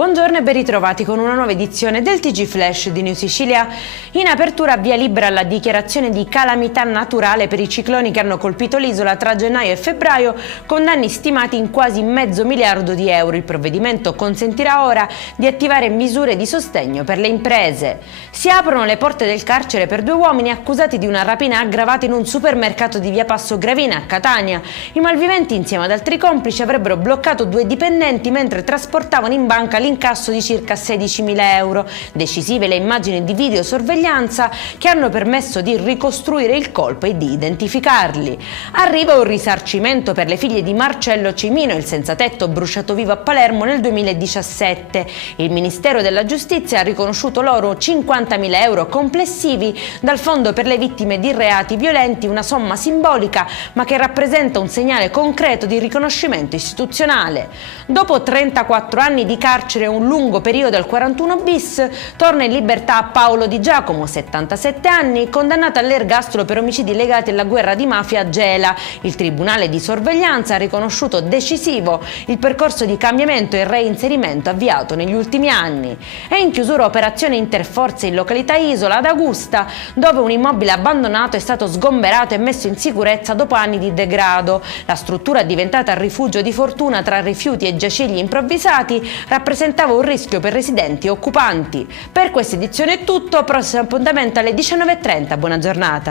Buongiorno e ben ritrovati con una nuova edizione del TG Flash di New Sicilia. In apertura via libera alla dichiarazione di calamità naturale per i cicloni che hanno colpito l'isola tra gennaio e febbraio, con danni stimati in quasi $500 miliardi. Il provvedimento consentirà ora di attivare misure di sostegno per le imprese. Si aprono le porte del carcere per 2 uomini accusati di una rapina aggravata in un supermercato di via Passo Gravina a Catania. I malviventi, insieme ad altri complici, avrebbero bloccato 2 dipendenti mentre trasportavano in banca l'incasso di circa €16.000. Decisive le immagini di videosorveglianza che hanno permesso di ricostruire il colpo e di identificarli. Arriva un risarcimento per le figlie di Marcello Cimino, il senzatetto bruciato vivo a Palermo nel 2017. Il Ministero della Giustizia ha riconosciuto loro €50.000 complessivi dal Fondo per le vittime di reati violenti, una somma simbolica ma che rappresenta un segnale concreto di riconoscimento istituzionale. Dopo 34 anni di carcere e un lungo periodo al 41 bis, torna in libertà Paolo Di Giacomo, 77 anni, condannato all'ergastolo per omicidi legati alla guerra di mafia a Gela. Il Tribunale di sorveglianza ha riconosciuto decisivo il percorso di cambiamento e reinserimento avviato negli ultimi anni. È in chiusura operazione interforze in località Isola ad Augusta, dove un immobile abbandonato è stato sgomberato e messo in sicurezza dopo anni di degrado. La struttura, diventata rifugio di fortuna tra rifiuti e giacigli improvvisati, rappresentava un rischio per residenti e occupanti. Per questa edizione è tutto, prossimo appuntamento alle 19:30, buona giornata.